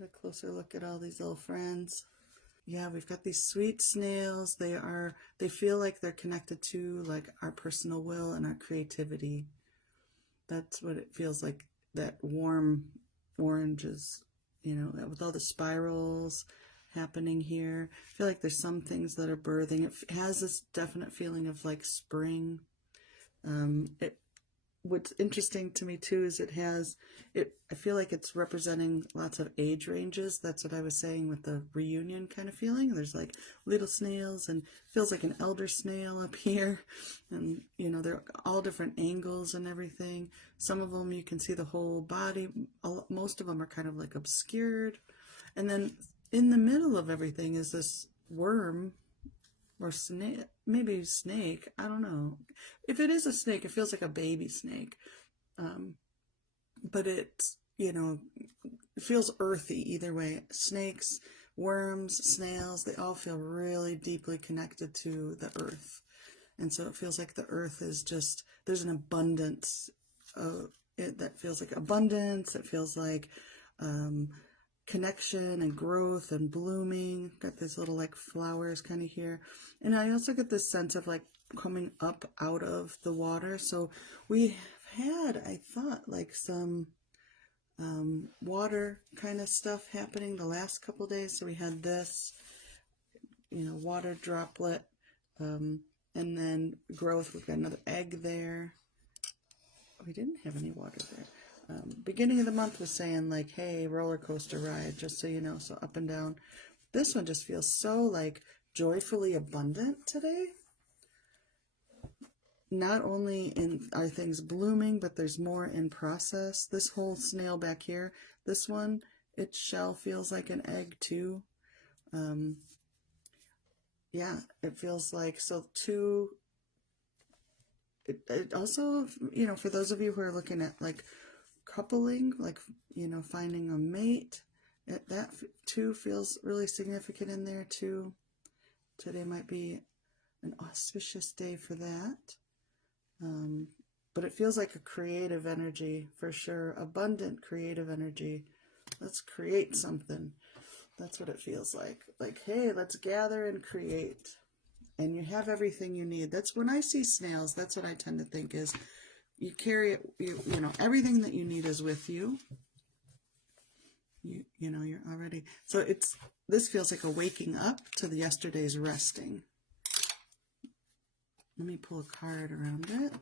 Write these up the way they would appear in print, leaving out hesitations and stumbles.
get a closer look at all these little friends. Yeah, we've got these sweet snails. They feel like they're connected to like our personal will and our creativity. That's what it feels like, that warm oranges, with all the spirals happening here. I feel like there's some things that are birthing. It has this definite feeling of like spring. What's interesting to me too is I feel like it's representing lots of age ranges. That's what I was saying with the reunion kind of feeling. There's like little snails, and feels like an elder snail up here, and they're all different angles and everything. Some of them you can see the whole body. Most of them are kind of like obscured, and then in the middle of everything is this worm or snake, maybe snake, I don't know. If it is a snake, it feels like a baby snake. But it feels earthy either way. Snakes, worms, snails, they all feel really deeply connected to the earth. And so it feels like the earth is just, there's an abundance that feels like abundance. It feels like connection and growth and blooming. Got these little like flowers kind of here. And I also get this sense of like coming up out of the water. So we have had, I thought, like some water kind of stuff happening the last couple days. So we had this, water droplet, and then growth. We've got another egg there. We didn't have any water there. Beginning of the month was saying like, hey, roller coaster ride, just so you know, so up and down. This one just feels so like joyfully abundant today. Not only are things blooming, but there's more in process. This whole snail back here, this one, its shell feels like an egg too. Yeah, it feels like, so too, it also, for those of you who are looking at like coupling, like, finding a mate, that too feels really significant in there too. Today might be an auspicious day for that. But it feels like a creative energy for sure, abundant creative energy. Let's create something. That's what it feels like. Like, hey, let's gather and create. And you have everything you need. That's when I see snails, that's what I tend to think is, you carry it, everything that you need is with you. You're already, so this feels like a waking up to the yesterday's resting. Let me pull a card around it.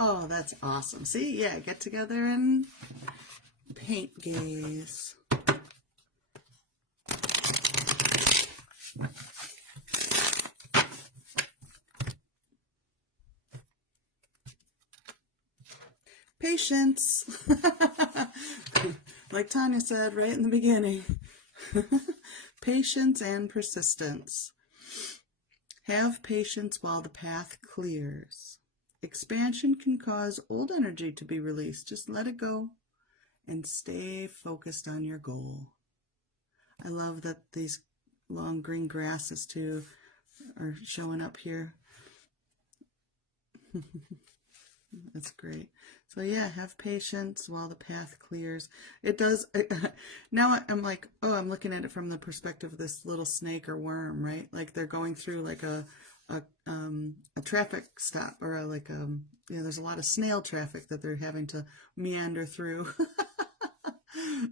Oh, that's awesome. See, yeah, get together and paint gaze. Patience. Like Tanya said right in the beginning. Patience and persistence. Have patience while the path clears. Expansion can cause old energy to be released. Just let it go and stay focused on your goal. I love that these long green grasses too are showing up here. That's great. So yeah, have patience while the path clears. It does. Now I'm like, oh, I'm looking at it from the perspective of this little snake or worm, right? Like they're going through like a traffic stop, or there's a lot of snail traffic that they're having to meander through.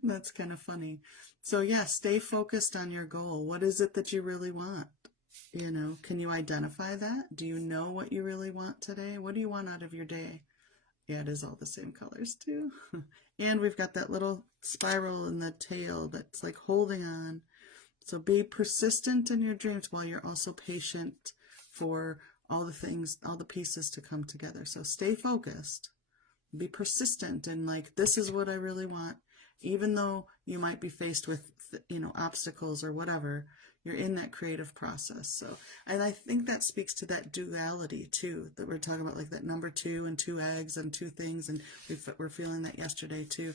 That's kind of funny. So yeah, stay focused on your goal. What is it that you really want? Can you identify that? Do you know what you really want today? What do you want out of your day? Yeah, it is all the same colors too. And we've got that little spiral in the tail that's like holding on. So be persistent in your dreams while you're also patient for all the things, all the pieces to come together. So stay focused, be persistent, and like, this is what I really want. Even though you might be faced with, obstacles or whatever, you're in that creative process. So, and I think that speaks to that duality too, that we're talking about, like that number 2 and 2 eggs and 2 things. And we're feeling that yesterday too.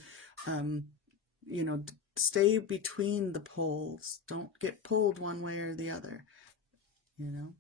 stay between the poles. Don't get pulled one way or the other, you know?